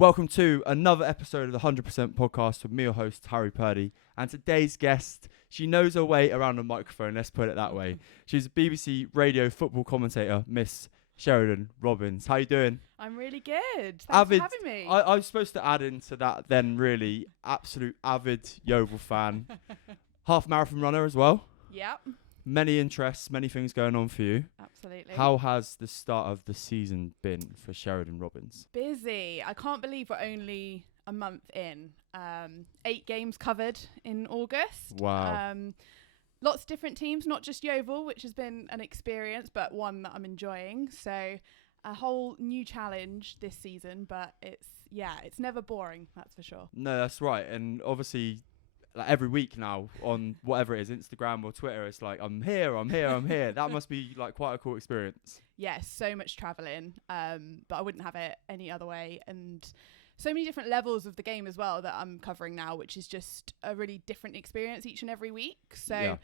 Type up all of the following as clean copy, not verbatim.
Welcome to another episode of the 100% podcast with me, your host, Harry Purdy. And today's guest, she knows her way around a microphone, let's put it that way. She's a BBC radio football commentator, Miss Sheridan Robins. How you doing? I'm really good. Thanks for having me. I was supposed to add into that then, really. Absolute avid Yeovil fan. Half marathon runner as well. Yep. Many interests, many things going on for you. Absolutely. How has the start of the season been for Sheridan Robins? Busy. I can't believe we're only a month in. 8 games covered in August. Wow. Lots of different teams, not just Yeovil, which has been an experience, but one that I'm enjoying. So a whole new challenge this season, but it's never boring, that's for sure. No, that's right. And obviously, like every week now on whatever it is, Instagram or Twitter, it's like, I'm here. That must be like quite a cool experience. Yes, so much travelling, but I wouldn't have it any other way. And so many different levels of the game as well that I'm covering now, which is just a really different experience each and every week. So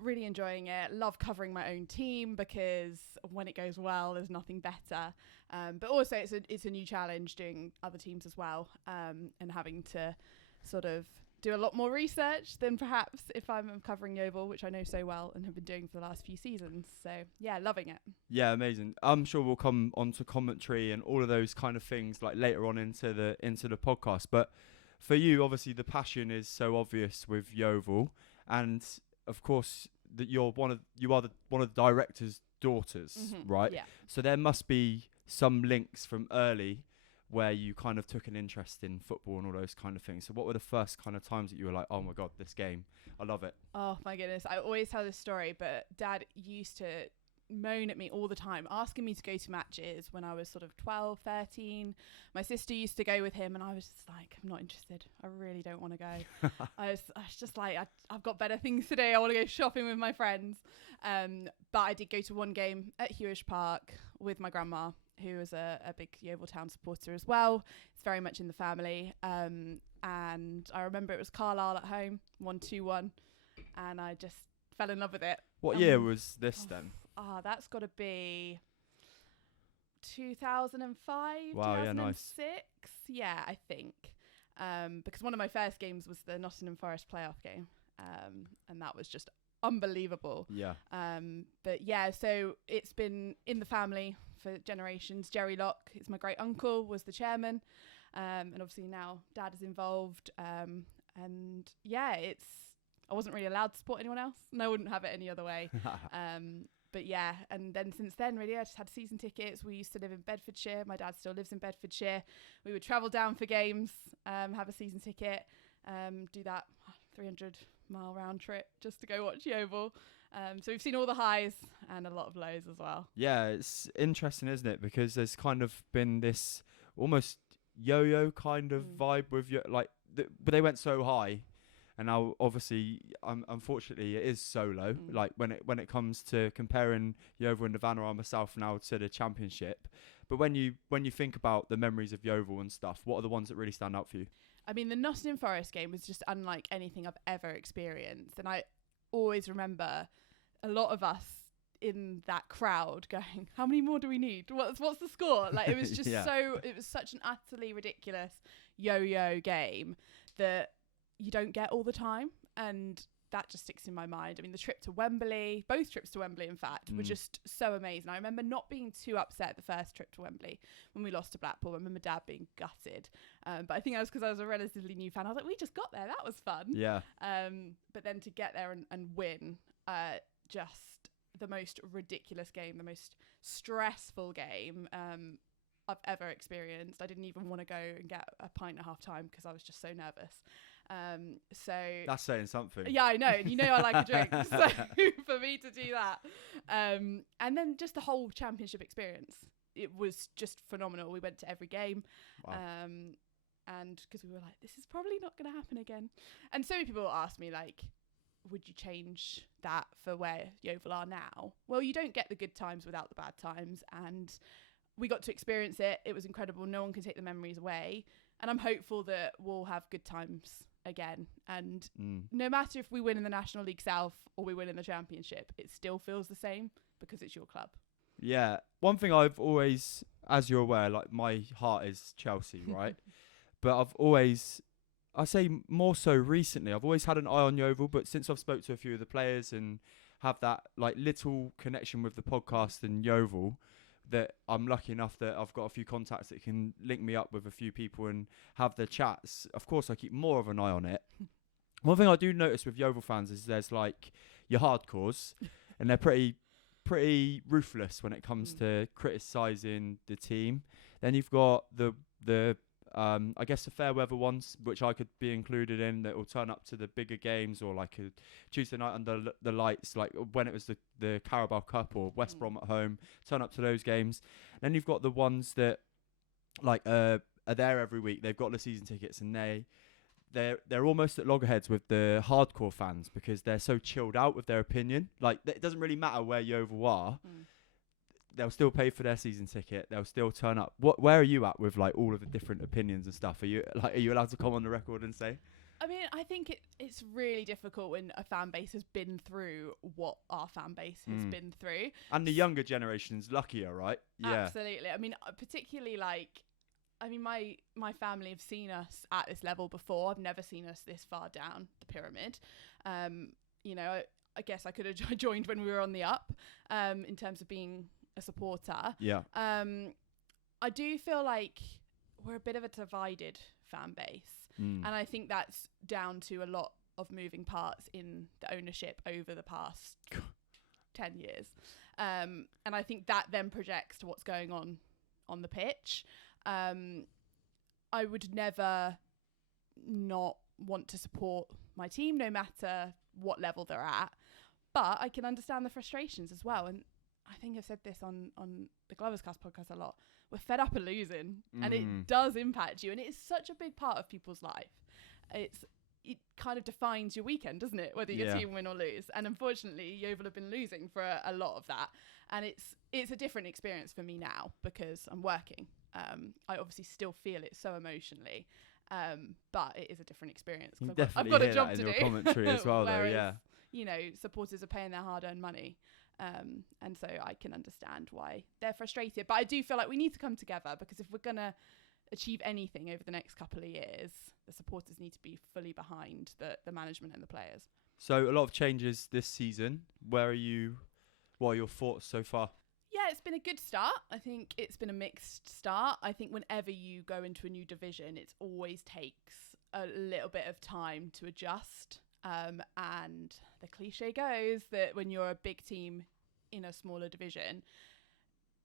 really enjoying it. Love covering my own team because when it goes well, there's nothing better. But also it's a new challenge doing other teams as well, and having to sort of do a lot more research than perhaps if I'm covering Yeovil, which I know so well and have been doing for the last few seasons. So yeah, loving it. Yeah, amazing. I'm sure we'll come on to commentary and all of those kind of things like later on into the podcast. But for you, obviously the passion is so obvious with Yeovil, and of course that you are one of the director's daughters, right? Yeah. So there must be some links from early where you kind of took an interest in football and all those kind of things. So what were the first kind of times that you were like, oh my God, this game, I love it? Oh my goodness. I always tell this story, but Dad used to moan at me all the time, asking me to go to matches when I was sort of 12, 13. My sister used to go with him and I was just like, I'm not interested. I really don't want to go. I was just like, I've got better things to do. I want to go shopping with my friends. But I did go to one game at Hewish Park with my grandma, who is a big Yeovil Town supporter as well. It's very much in the family. And I remember it was Carlisle at home, 1-2-1. And I just fell in love with it. What year was this then? That's got to be 2005, wow, 2006. Yeah, nice. Yeah, I think. Because one of my first games was the Nottingham Forest playoff game. And that was just unbelievable. Yeah. But yeah, so it's been in the family for generations. Jerry Locke, is my great uncle, was the chairman. And obviously now Dad is involved. And yeah, I wasn't really allowed to support anyone else. And I wouldn't have it any other way. But yeah, and then since then, really, I just had season tickets. We used to live in Bedfordshire. My dad still lives in Bedfordshire. We would travel down for games, have a season ticket, do that 300-mile round trip just to go watch Yeovil. So we've seen all the highs and a lot of lows as well. Yeah, it's interesting, isn't it? Because there's kind of been this almost yo-yo kind of vibe with but they went so high. And now, obviously, unfortunately, it is so low. Like when it comes to comparing Yeovil and Havana, I'm myself now to the Championship. But when you think about the memories of Yeovil and stuff, what are the ones that really stand out for you? I mean, the Nottingham Forest game was just unlike anything I've ever experienced, and I always remember a lot of us in that crowd going, "How many more do we need? What's the score?" Like it was just it was such an utterly ridiculous yo-yo game that you don't get all the time, and that just sticks in my mind. I mean, the trip to Wembley, both trips to Wembley, in fact, were just so amazing. I remember not being too upset the first trip to Wembley when we lost to Blackpool. I remember Dad being gutted, but I think that was because I was a relatively new fan. I was like, we just got there, that was fun. Yeah. But then to get there and win, just the most ridiculous game, the most stressful game I've ever experienced. I didn't even want to go and get a pint at half time because I was just so nervous. So that's saying something. Yeah, I know. And I like a drink. So for me to do that. And then just the whole championship experience, it was just phenomenal. We went to every game. Wow. And because we were like, this is probably not going to happen again. And so many people asked me, like, would you change that for where Yeovil are now? Well, you don't get the good times without the bad times. And we got to experience it. It was incredible. No one can take the memories away. And I'm hopeful that we'll have good times again. And no matter if we win in the National League South or we win in the Championship, it still feels the same because it's your club. Yeah. One thing I've always, as you're aware, like my heart is Chelsea, right? But I say more so recently, I've always had an eye on Yeovil, but since I've spoke to a few of the players and have that like little connection with the podcast and Yeovil, that I'm lucky enough that I've got a few contacts that can link me up with a few people and have the chats. Of course, I keep more of an eye on it. One thing I do notice with Yeovil fans is there's like your hardcores, and they're pretty ruthless when it comes to criticising the team. Then you've got the I guess the fair weather ones, which I could be included in, that will turn up to the bigger games or like a Tuesday night under the lights, like when it was the Carabao Cup or West Brom at home, turn up to those games. Then you've got the ones that like are there every week. They've got the season tickets and they're almost at loggerheads with the hardcore fans because they're so chilled out with their opinion. Like it doesn't really matter where Yeovil are. They'll still pay for their season ticket. They'll still turn up. Where are you at with like all of the different opinions and stuff? Are you allowed to come on the record and say? I mean, I think it's really difficult when a fan base has been through what our fan base has been through. And the younger generation's luckier, right? Yeah. Absolutely. I mean, particularly my family have seen us at this level before. I've never seen us this far down the pyramid. I guess I could have joined when we were on the up in terms of being a supporter. Yeah. I do feel like we're a bit of a divided fan base. And I think that's down to a lot of moving parts in the ownership over the past 10 years. And I think that then projects to what's going on the pitch. I would never not want to support my team, no matter what level they're at. But I can understand the frustrations as well. And I think I've said this on the Glovers Cast podcast a lot. We're fed up of losing, and it does impact you. And it is such a big part of people's life. It kind of defines your weekend, doesn't it? Whether your team win or lose. And unfortunately, Yeovil have been losing for a lot of that. And it's a different experience for me now because I'm working. I obviously still feel it so emotionally, but it is a different experience. I've got a job to do. Your commentary as well, whereas, though, yeah. Supporters are paying their hard-earned money, and so I can understand why they're frustrated. But I do feel like we need to come together because if we're gonna achieve anything over the next couple of years, the supporters need to be fully behind the management and the players. So a lot of changes this season. What are your thoughts so far? Yeah, it's been a good start. I think it's been a mixed start. I think whenever you go into a new division, it always takes a little bit of time to adjust. And the cliche goes that when you're a big team in a smaller division,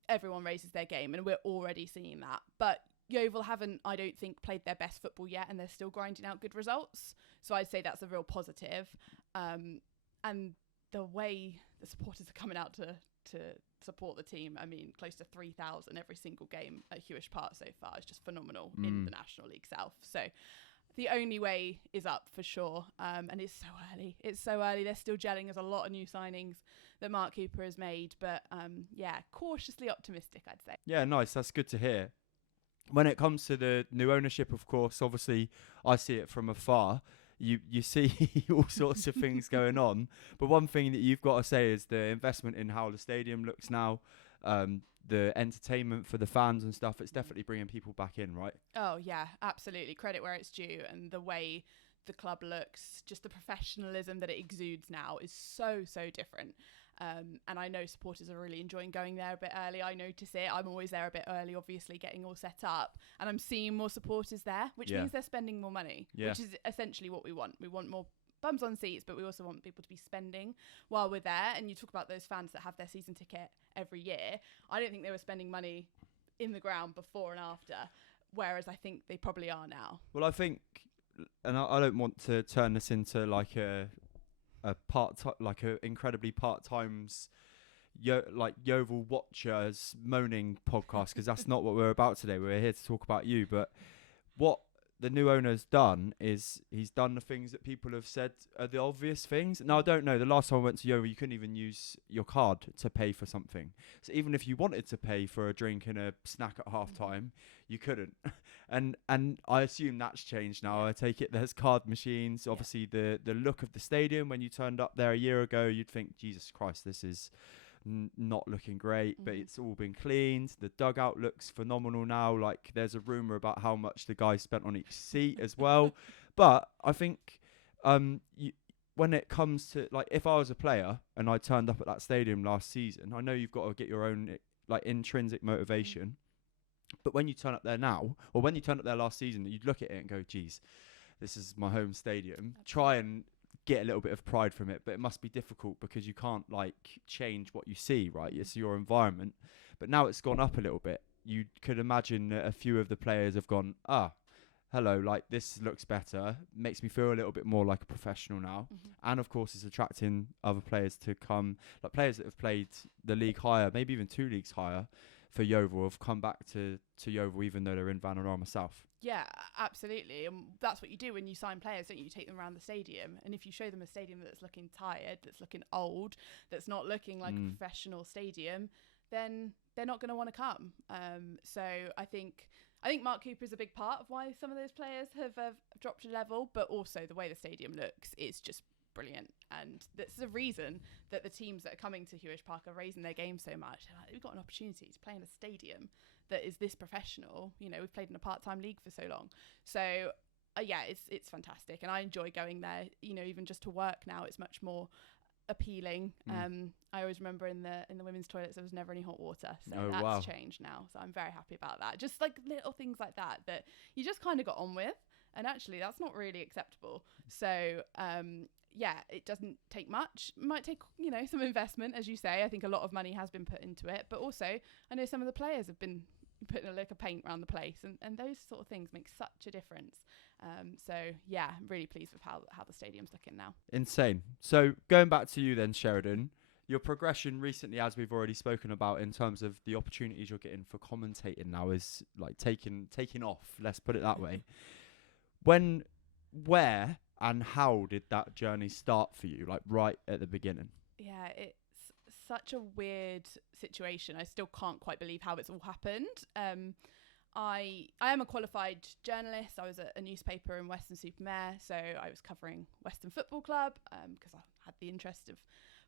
everyone raises their game, and we're already seeing that. But Yeovil haven't, I don't think, played their best football yet, and they're still grinding out good results. So I'd say that's a real positive. And the way the supporters are coming out to support the team, I mean, close to 3,000 every single game at Hewish Park so far is just phenomenal in the National League South. So the only way is up for sure. And it's so early. It's so early. They're still gelling. There's a lot of new signings that Mark Cooper has made. But cautiously optimistic, I'd say. Yeah, nice. That's good to hear. When it comes to the new ownership, of course, obviously I see it from afar. You see all sorts of things going on. But one thing that you've got to say is the investment in how the stadium looks now, the entertainment for the fans and stuff, it's definitely bringing people back in, right? Oh, yeah, absolutely. Credit where it's due. And the way the club looks, just the professionalism that it exudes now is so, so different. And I know supporters are really enjoying going there a bit early. I notice it. I'm always there a bit early, obviously, getting all set up. And I'm seeing more supporters there, which means they're spending more money, which is essentially what we want. We want more bums on seats, but we also want people to be spending while we're there. And you talk about those fans that have their season ticket every year. I don't think they were spending money in the ground before and after, whereas I think they probably are now. Well, I think, and I don't want to turn this into like a incredibly part-time's Yeovil watchers moaning podcast, because that's not what we're about today. We're here to talk about you. But what the new owner's done is he's done the things that people have said are the obvious things. Now, I don't know. The last time I went to Yeovil, you couldn't even use your card to pay for something. So even if you wanted to pay for a drink and a snack at half-time, you couldn't. And I assume that's changed now. I take it there's card machines. Obviously, the look of the stadium, when you turned up there a year ago, you'd think, Jesus Christ, this is not looking great, but it's all been cleaned. The dugout looks phenomenal now. Like, there's a rumour about how much the guys spent on each seat as well. But I think when it comes to, like, if I was a player and I turned up at that stadium last season, I know you've got to get your own, like, intrinsic motivation. But when you turn up there now, or when you turned up there last season, you'd look at it and go, geez, this is my home stadium. Try and get a little bit of pride from it, but it must be difficult because you can't, like, change what you see, right? It's your environment. But now it's gone up a little bit. You could imagine a few of the players have gone, hello, like, this looks better, makes me feel a little bit more like a professional now. And of course, it's attracting other players to come, like players that have played the league higher, maybe even 2 leagues higher for Yeovil, have come back to Yeovil even though they're in Vanarama South. Yeah, absolutely. And that's what you do when you sign players, don't you? You take them around the stadium, and if you show them a stadium that's looking tired, that's looking old, that's not looking like a professional stadium, then they're not going to want to come. So I think Mark Cooper is a big part of why some of those players have dropped a level, but also the way the stadium looks is just brilliant. And that's the reason that the teams that are coming to Hewish Park are raising their game so much. They're like, we've got an opportunity to play in a stadium that is this professional. You know, we've played in a part-time league for so long. So yeah, it's fantastic, and I enjoy going there. You know, even just to work now, it's much more appealing. I always remember in the women's toilets there was never any hot water, so that's changed now. So I'm very happy about that. Just like little things like that you just kind of got on with, and actually that's not really acceptable. So yeah, it doesn't take much. It might take, you know, some investment, as you say. I think a lot of money has been put into it, but also I know some of the players have been putting a lick of paint around the place, and those sort of things make such a difference. So yeah, I'm really pleased with how the stadium's looking now. Insane. So going back to you then, Sheridan, your progression recently, as we've already spoken about, in terms of the opportunities you're getting for commentating now, is like taking off. Let's put it that way. Where and how did that journey start for you? Like right at the beginning. Yeah, it's such a weird situation. I still can't quite believe how it's all happened. I am a qualified journalist. I was at a newspaper in Weston-super-Mare, so I was covering Weston Football Club because I had the interest of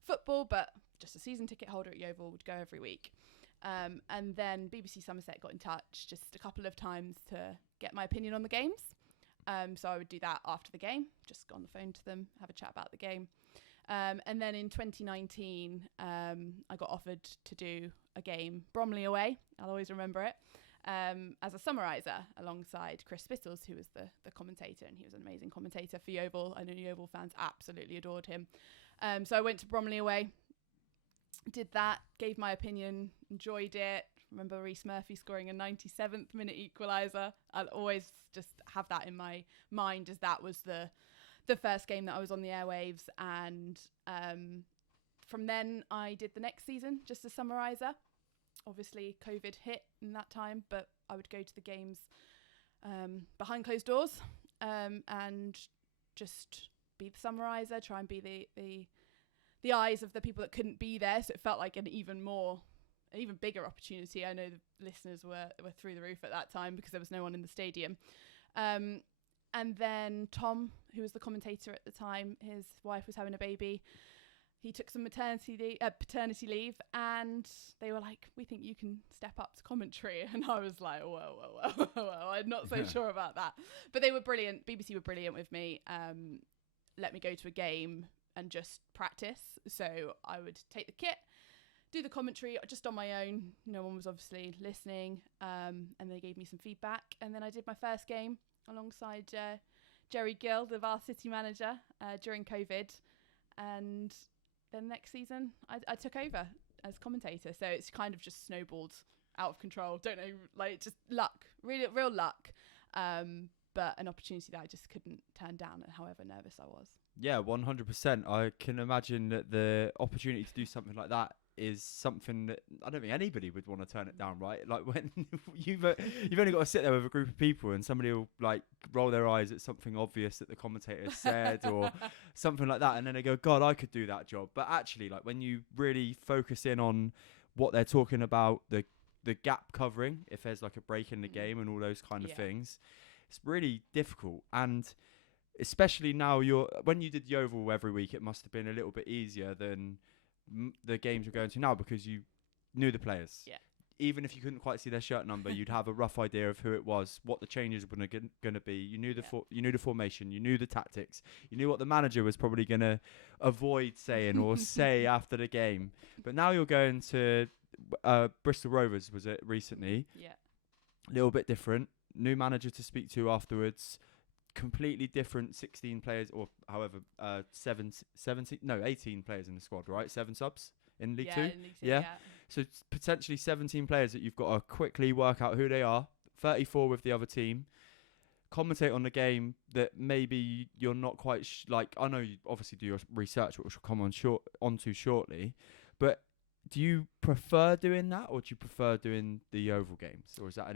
football, but just a season ticket holder at Yeovil, would go every week. And then BBC Somerset got in touch just a couple of times to get my opinion on the games. So I would do that after the game, just go on the phone to them, have a chat about the game. And then in 2019, I got offered to do a game, Bromley away, I'll always remember it, as a summariser alongside Chris Spittles, who was the commentator, and he was an amazing commentator for Yeovil. I know Yeovil fans absolutely adored him. So I went to Bromley away, did that, gave my opinion, enjoyed it. Remember Reece Murphy scoring a 97th minute equaliser. I'll always just have that in my mind, as that was the first game that I was on the airwaves. And from then I did the next season just as summariser. Obviously COVID hit in that time, but I would go to the games behind closed doors and just be the summariser, try and be the eyes of the people that couldn't be there. So it felt like an even bigger opportunity. I know the listeners were through the roof at that time because there was no one in the stadium. And then Tom, who was the commentator at the time, his wife was having a baby. He took some paternity leave, and they were like, we think you can step up to commentary. And I was like, whoa. I'm not so sure about that. But they were brilliant. BBC were brilliant with me. Let me go to a game and just practice. So I would take the kit, do the commentary just on my own. No one was obviously listening. And they gave me some feedback. And then I did my first game alongside Jerry Gill, the varsity manager, during COVID. And then next season, I took over as commentator. So it's kind of just snowballed out of control. Don't know, like just luck, really real luck. But an opportunity that I just couldn't turn down, however nervous I was. Yeah, 100%. I can imagine that the opportunity to do something like that is something that I don't think anybody would want to turn it down, right? Like when you've only got to sit there with a group of people and somebody will like roll their eyes at something obvious that the commentator said or something like that, and then they go, God, I could do that job. But actually, like when you really focus in on what they're talking about, the gap covering, if there's like a break in the game and all those kind of things, it's really difficult. And especially now when you did Yeovil every week, it must have been a little bit easier than the games you're going to now because you knew the players. Yeah. Even if you couldn't quite see their shirt number, you'd have a rough idea of who it was, what the changes were going to be. You knew you knew the formation, you knew the tactics, you knew what the manager was probably going to avoid saying or say after the game. But now you're going to Bristol Rovers, was it recently? Yeah. A little bit different. New manager to speak to afterwards. Completely different 16 players, or however, 18 players in the squad, right? 7 subs in League Two. In League Two, yeah. So it's potentially 17 players that you've got to quickly work out who they are. 34 with the other team. Commentate on the game that maybe you're not quite I know you obviously do your research, which we'll come onto shortly. But do you prefer doing that, or do you prefer doing the Oval games, or is that a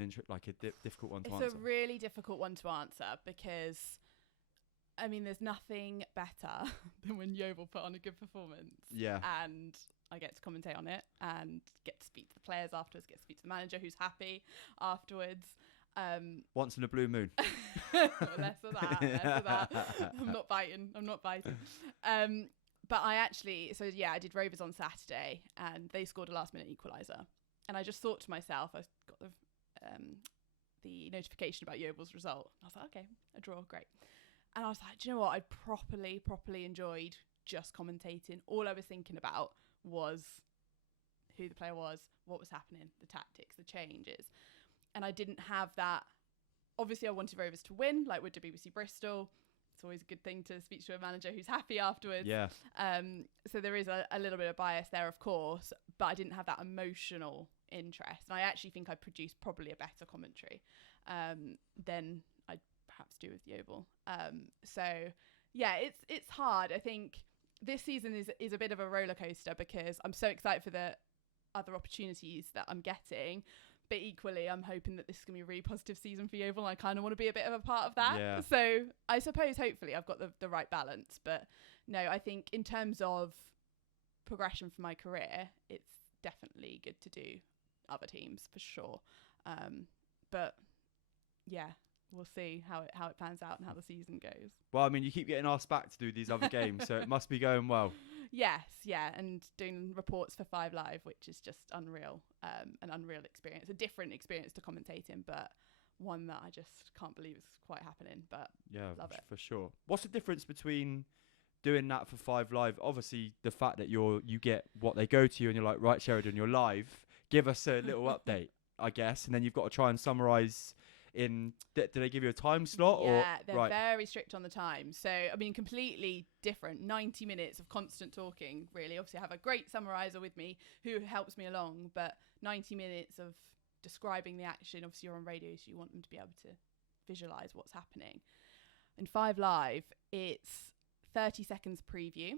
difficult one to answer? It's a really difficult one to answer because, I mean, there's nothing better than when Yeovil put on a good performance. Yeah. And I get to commentate on it and get to speak to the players afterwards, get to speak to the manager who's happy afterwards. Once in a blue moon. Less of that. I'm not biting. But I did Rovers on Saturday and they scored a last minute equaliser. And I just thought to myself, I got the notification about Yeovil's result. I was like, okay, a draw, great. And I was like, do you know what? I properly enjoyed just commentating. All I was thinking about was who the player was, what was happening, the tactics, the changes. And I didn't have that. Obviously, I wanted Rovers to win, like with BBC Bristol. It's always a good thing to speak to a manager who's happy afterwards. Yeah. So there is a little bit of bias there, of course, but I didn't have that emotional interest. And I actually think I produced probably a better commentary than I perhaps do with Yeovil. So yeah, it's hard. I think this season is a bit of a roller coaster because I'm so excited for the other opportunities that I'm getting. But equally, I'm hoping that this is going to be a really positive season for Yeovil. I kind of want to be a bit of a part of that. Yeah. So I suppose, hopefully, I've got the right balance. But no, I think in terms of progression for my career, it's definitely good to do other teams for sure. But yeah, we'll see how it pans out and how the season goes. Well, I mean, you keep getting asked back to do these other games, so it must be going well. Yes, yeah, and doing reports for 5 Live, which is just unreal, an unreal experience, a different experience to commentating, but one that I just can't believe is quite happening. But yeah, love it for sure. What's the difference between doing that for 5 Live? Obviously, the fact that you get what they go to you, and you're like, right, Sheridan, you're live. Give us a little update, I guess, and then you've got to try and summarise. Do they give you a time slot? Yeah, they're right. very strict on the time. So, I mean, completely different. 90 minutes of constant talking, really. Obviously, I have a great summariser with me who helps me along, but 90 minutes of describing the action. Obviously, you're on radio, so you want them to be able to visualise what's happening. In 5 Live, it's 30 seconds preview.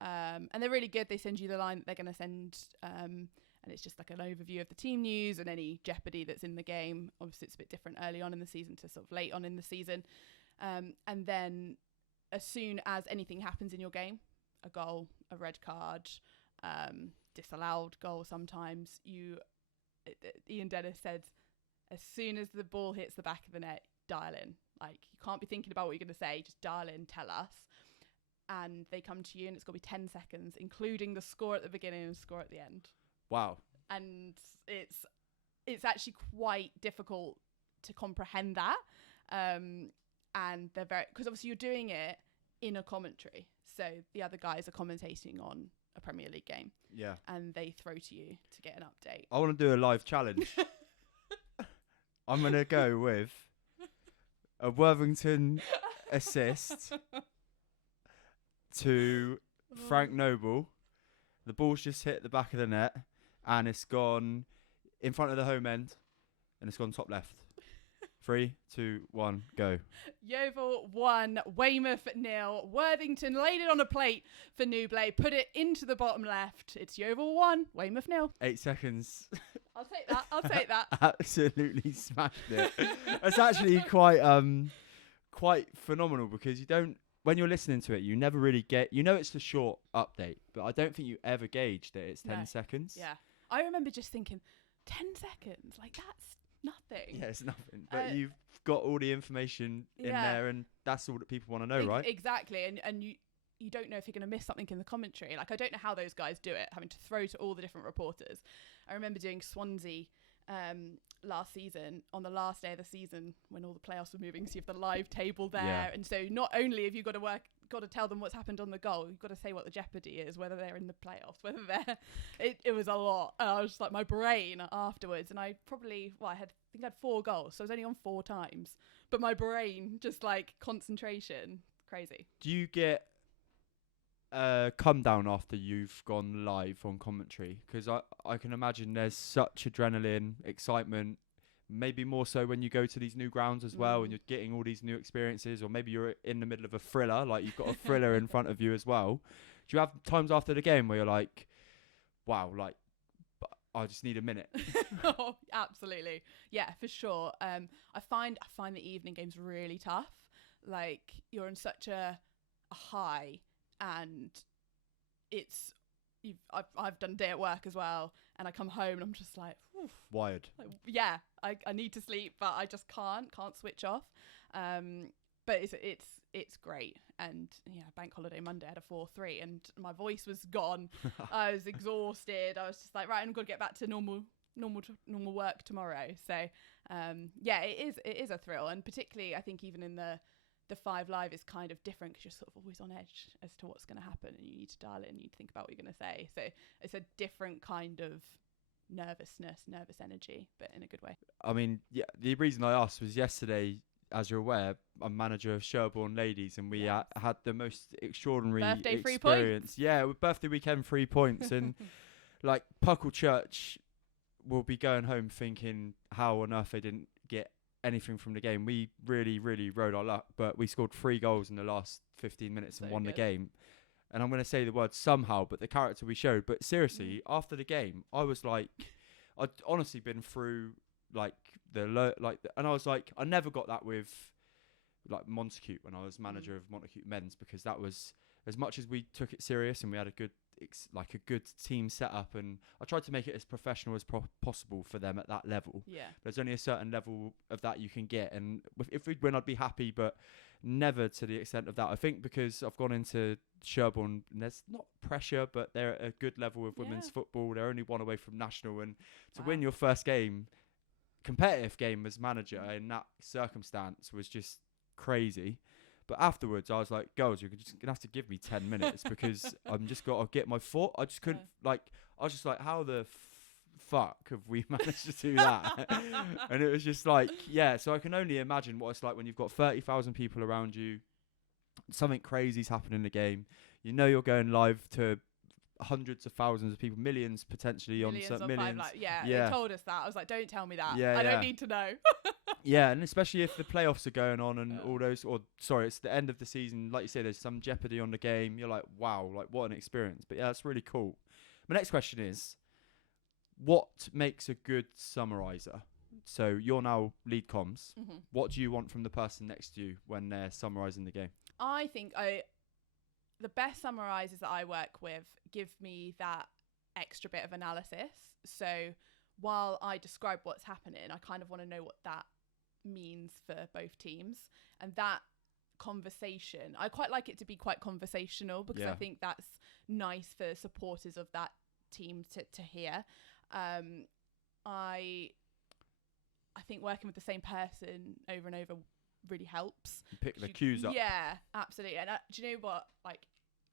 And they're really good. They send you the line that they're going to send, and it's just like an overview of the team news and any jeopardy that's in the game. Obviously, it's a bit different early on in the season to sort of late on in the season. And then as soon as anything happens in your game, a goal, a red card, disallowed goal sometimes, Ian Dennis said, as soon as the ball hits the back of the net, dial in. Like, you can't be thinking about what you're going to say, just dial in, tell us. And they come to you and it's got to be 10 seconds, including the score at the beginning and score at the end. Wow. And it's actually quite difficult to comprehend that. And they're very, because obviously you're doing it in a commentary. So the other guys are commentating on a Premier League game. Yeah. And they throw to you to get an update. I want to do a live challenge. I'm going to go with a Worthington assist to Frank Noble. The ball's just hit the back of the net and it's gone in front of the home end and it's gone top left. 3, 2, 1, go. Yeovil 1, Weymouth 0. Worthington laid it on a plate for Nubley, put it into the bottom left. It's Yeovil 1, Weymouth 0. 8 seconds. I'll take that. Absolutely smashed it. It's actually quite phenomenal because you don't, when you're listening to it, you never really get, it's the short update, but I don't think you ever gauge that it's 10 seconds. Yeah. I remember just thinking, 10 seconds? Like, that's nothing. Yeah, it's nothing. But you've got all the information in there and that's all that people want to know, right? Exactly. And you don't know if you're going to miss something in the commentary. Like, I don't know how those guys do it, having to throw to all the different reporters. I remember doing Swansea last season, on the last day of the season, when all the playoffs were moving, so you have the live table there, and so not only have you got to tell them what's happened on the goal, you've got to say what the jeopardy is, whether they're in the playoffs, whether they're it was a lot, and I was just like, my brain afterwards, and I probably I think I had 4 goals, so I was only on 4 times, but my brain just like concentration, crazy. Do you get come down after you've gone live on commentary? Because I can imagine there's such adrenaline, excitement, maybe more so when you go to these new grounds as well, and you're getting all these new experiences, or maybe you're in the middle of a thriller, like you've got a thriller in front of you as well. Do you have times after the game where you're like, wow, like, I just need a minute? Oh, absolutely. Yeah, for sure. I find the evening games really tough. Like, you're in such a high, and I've done a day at work as well, and I come home and I'm just like, wired. Like, yeah, I need to sleep, but I just can't switch off. But it's great. And yeah, bank holiday Monday, I had a 4-3 and my voice was gone. I was exhausted. I was just like, right, I'm gonna get back to normal work tomorrow. So yeah, it is a thrill, and particularly I think even in the 5 Live is kind of different because you're sort of always on edge as to what's going to happen, and you need to dial it, and you need to think about what you're going to say. So it's a different kind of nervous energy, but in a good way. I mean, yeah, the reason I asked was yesterday, as you're aware, I'm manager of Sherborne Ladies, and we had the most extraordinary birthday experience. 3 points. Yeah, with birthday weekend 3 points, and like Puckle Church will be going home thinking how on earth they didn't get anything from the game. We really, really rode our luck, but we scored 3 goals in the last 15 minutes and won the game. And I'm going to say the word somehow, but the character we showed. But seriously, after the game, I was like, I'd honestly been through like and I was like, I never got that with like Montacute when I was manager of Montacute Men's, because that was, as much as we took it serious and we had a good team set up, and I tried to make it as professional as possible for them at that level. Yeah. There's only a certain level of that you can get, and if we'd win, I'd be happy, but never to the extent of that. I think because I've gone into Sherborne, and there's not pressure, but they're at a good level of women's football. They're only 1 away from national, and to win your first competitive game as manager in that circumstance was just crazy. But afterwards, I was like, girls, you're just going to have to give me 10 minutes because I'm just got to get my foot. I just couldn't, I was just like, how the fuck have we managed to do that? And it was just like, yeah, so I can only imagine what it's like when you've got 30,000 people around you. Something crazy's happening in the game. You know you're going live to hundreds of thousands of people, millions potentially on certain millions. They told us that. I was like, don't tell me that. I don't need to know. Yeah, and especially if the playoffs are going on and all those, it's the end of the season. Like you say, there's some jeopardy on the game. You're like, wow, like what an experience. But yeah, that's really cool. My next question is, what makes a good summariser? So you're now lead comms. Mm-hmm. What do you want from the person next to you when they're summarising the game? I think the best summarisers that I work with give me that extra bit of analysis. So while I describe what's happening, I kind of want to know what that means for both teams. And that conversation, I quite like it to be quite conversational, because I think that's nice for supporters of that team to hear. I think working with the same person over and over really helps. Pick the cues up. Yeah, absolutely. And do you know what? Like,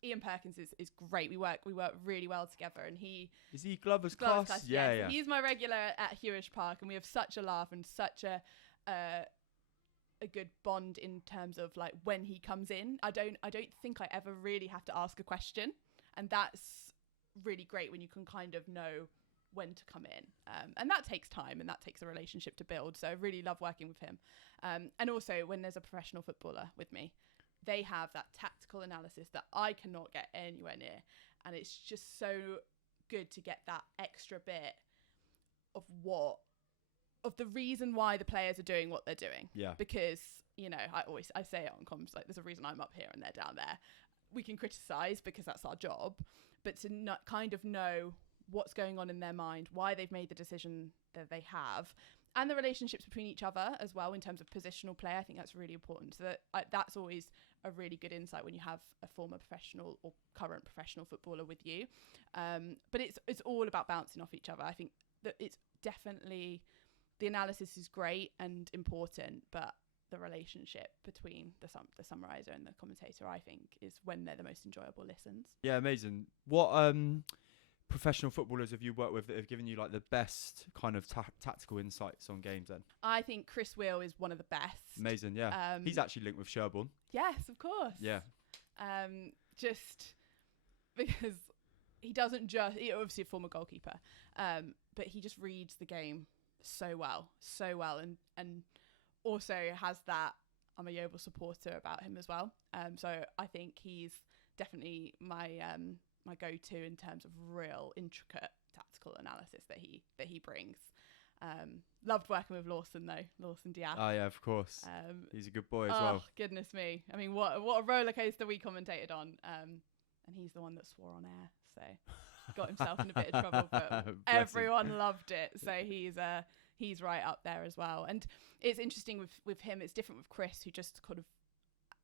Ian Perkins is great. We work really well together, and is he Glover's class? Yeah. He's my regular at Hewish Park, and we have such a laugh and such a good bond in terms of like when he comes in. I don't think I ever really have to ask a question, and that's really great when you can kind of know when to come in, and that takes time, and that takes a relationship to build. So I really love working with him, and also when there's a professional footballer with me, they have that tactical analysis that I cannot get anywhere near, and it's just so good to get that extra bit of the reason why the players are doing what they're doing. Yeah. Because, you know, I say it on comms, like, there's a reason I'm up here and they're down there. We can criticise because that's our job, but to not kind of know what's going on in their mind, why they've made the decision that they have, and the relationships between each other as well in terms of positional play. I think that's really important. So that's always a really good insight when you have a former professional or current professional footballer with you. But it's all about bouncing off each other. I think that it's definitely, the analysis is great and important, but the relationship between the summariser and the commentator, I think, is when they're the most enjoyable listens. Yeah, amazing. What professional footballers have you worked with that have given you like the best kind of tactical insights on games then? I think Chris Wheel is one of the best. Amazing, yeah. He's actually linked with Sherborne. Yes, of course. Yeah. Just because he doesn't just, he's obviously a former goalkeeper, but he just reads the game so well, and also has that I'm a Yeovil supporter about him as well. So I think he's definitely my my go-to in terms of real intricate tactical analysis that he brings. Loved working with Lawson though, Lawson Diaz. Oh yeah, of course. He's a good boy as oh, well. Goodness me. I mean, what a roller coaster we commentated on. And he's the one that swore on air, so got himself in a bit of trouble, but everyone loved it. So he's right up there as well. And it's interesting with him, it's different with Chris, who just kind of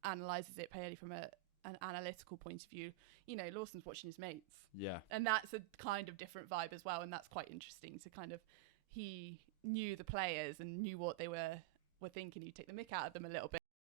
analyses it purely from an analytical point of view. You know, Lawson's watching his mates. Yeah. And that's a kind of different vibe as well, and that's quite interesting to kind of, he knew the players and knew what they were thinking. He'd take the mick out of them a little bit.